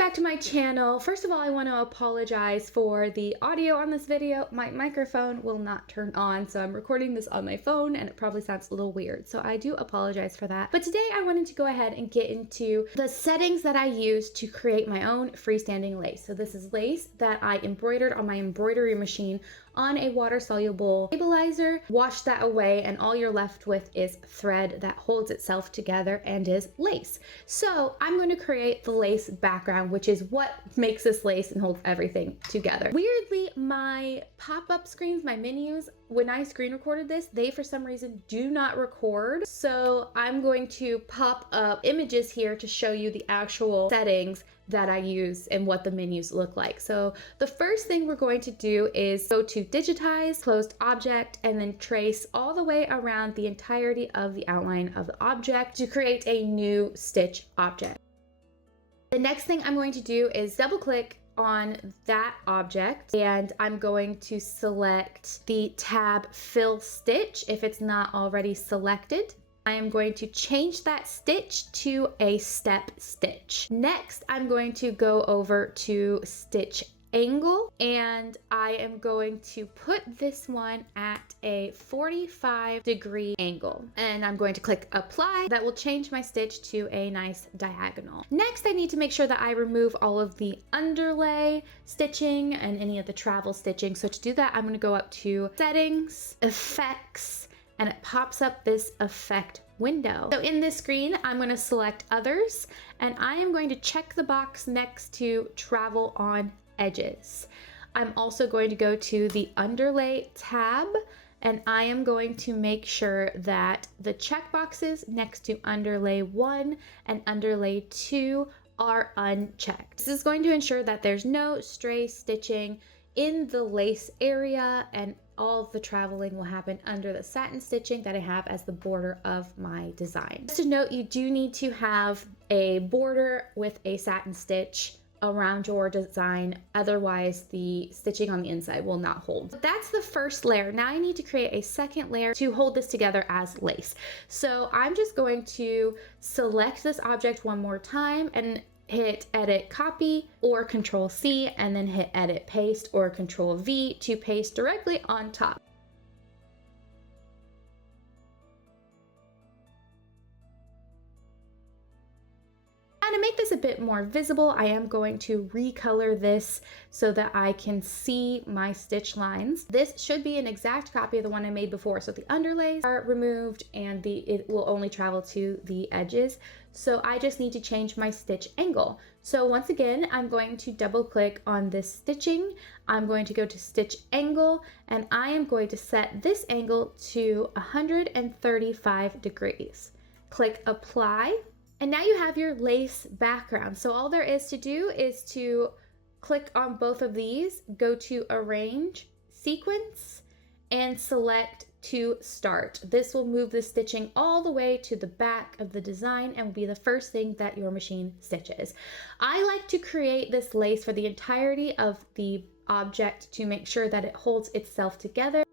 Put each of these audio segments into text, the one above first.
back to my channel. First of all, I want to apologize for the audio on this video. My microphone will not turn on, so I'm recording this on my phone and it probably sounds a little weird, so I do apologize for that. But today I wanted to go ahead and get into the settings that I use to create my own freestanding lace. So this is lace that I embroidered on my embroidery machine on a water-soluble stabilizer. Wash that away and all you're left with is thread that holds itself together and is lace. So I'm going to create the lace background, which is what makes this lace and holds everything together. Weirdly, my pop-up screens, my menus, when I screen recorded this, they for some reason do not record. So I'm going to pop up images here to show you the actual settings that I use and what the menus look like. So the first thing we're going to do is go to digitize, closed object, and then trace all the way around the entirety of the outline of the object to create a new stitch object. The next thing I'm going to do is double click on that object and I'm going to select the tab fill stitch if it's not already selected. I am going to change that stitch to a step stitch. Next, I'm going to go over to stitch angle and I am going to put this one at a 45-degree angle and I'm going to click apply. That will change my stitch to a nice diagonal. Next, I need to make sure that I remove all of the underlay stitching and any of the travel stitching. So to do that, I'm going to go up to settings, effects, and it pops up this effect window. So in this screen, I'm going to select others and I am going to check the box next to travel on edges. I'm also going to go to the underlay tab and I am going to make sure that the checkboxes next to underlay 1 and underlay 2 are unchecked. This is going to ensure that there's no stray stitching in the lace area and all of the traveling will happen under the satin stitching that I have as the border of my design. Just to note, you do need to have a border with a satin stitch around your design, otherwise the stitching on the inside will not hold. That's the first layer. Now I need to create a second layer to hold this together as lace. So I'm just going to select this object one more time and hit edit copy or control C and then hit edit paste or control V to paste directly on top. And to make this a bit more visible, I am going to recolor this so that I can see my stitch lines. This should be an exact copy of the one I made before. So the underlays are removed and it will only travel to the edges. So I just need to change my stitch angle. So once again, I'm going to double click on this stitching. I'm going to go to stitch angle and I am going to set this angle to 135 degrees. Click apply. And now you have your lace background. So all there is to do is to click on both of these, go to arrange, sequence, and select to start. This will move the stitching all the way to the back of the design and will be the first thing that your machine stitches. I like to create this lace for the entirety of the object to make sure that it holds itself together.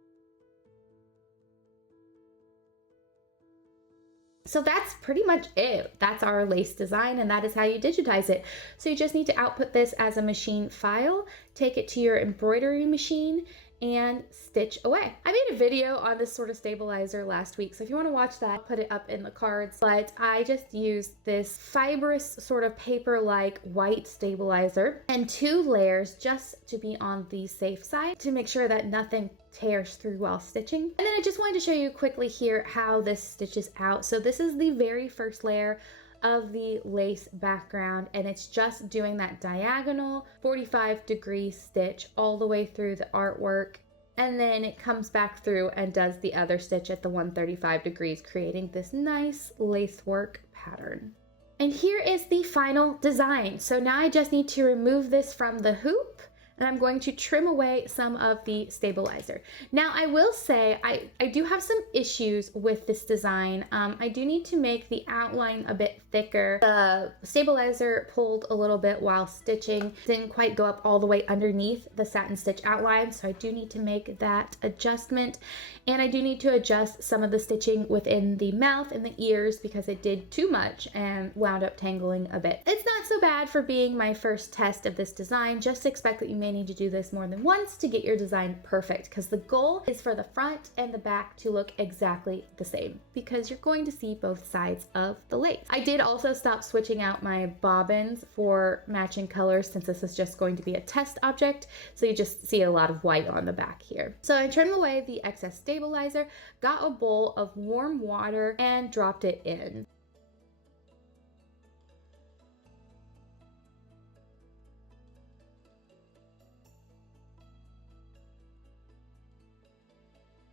So that's pretty much it. That's our lace design and that is how you digitize it. So you just need to output this as a machine file, take it to your embroidery machine and stitch away. I made a video on this sort of stabilizer last week, so if you want to watch that, I'll put it up in the cards. But I just used this fibrous sort of paper-like white stabilizer and 2 layers just to be on the safe side to make sure that nothing tears through while stitching. And then I just wanted to show you quickly here how this stitches out. So this is the very first layer of the lace background and it's just doing that diagonal 45-degree stitch all the way through the artwork, and then it comes back through and does the other stitch at the 135 degrees, creating this nice lace work pattern. And here is the final design. So now I just need to remove this from the hoop and I'm going to trim away some of the stabilizer. Now I will say I do have some issues with this design. I do need to make the outline a bit thicker. The stabilizer pulled a little bit while stitching, didn't quite go up all the way underneath the satin stitch outline, so I do need to make that adjustment, and I do need to adjust some of the stitching within the mouth and the ears because it did too much and wound up tangling a bit. It's not so bad for being my first test of this design. Just expect that you may need to do this more than once to get your design perfect, because the goal is for the front and the back to look exactly the same, because you're going to see both sides of the lace. I did also stop switching out my bobbins for matching colors since this is just going to be a test object, so you just see a lot of white on the back here. So I trimmed away the excess stabilizer, got a bowl of warm water, and dropped it in.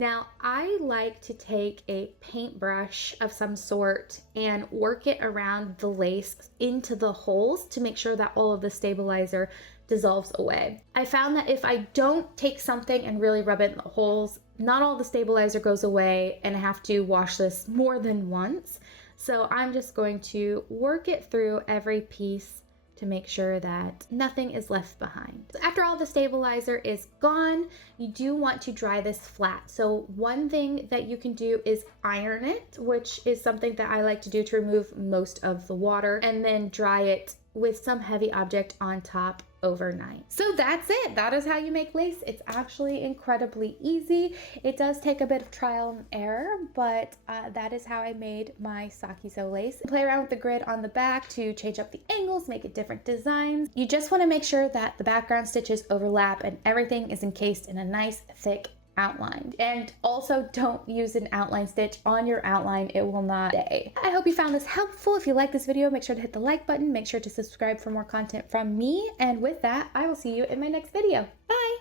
Now, I like to take a paintbrush of some sort and work it around the lace into the holes to make sure that all of the stabilizer dissolves away. I found that if I don't take something and really rub it in the holes, not all the stabilizer goes away and I have to wash this more than once. So I'm just going to work it through every piece to make sure that nothing is left behind. So after all the stabilizer is gone, you do want to dry this flat. So one thing that you can do is iron it, which is something that I like to do to remove most of the water, and then dry it with some heavy object on top overnight. So that's it. That is how you make lace. It's actually incredibly easy. It does take a bit of trial and error, but that is how I made my Sakizo lace. Play around with the grid on the back to change up the angles, make it different designs. You just want to make sure that the background stitches overlap and everything is encased in a nice thick outline. And also don't use an outline stitch on your outline. It will not stay. I hope you found this helpful. If you like this video, make sure to hit the like button. Make sure to subscribe for more content from me. And with that, I will see you in my next video. Bye!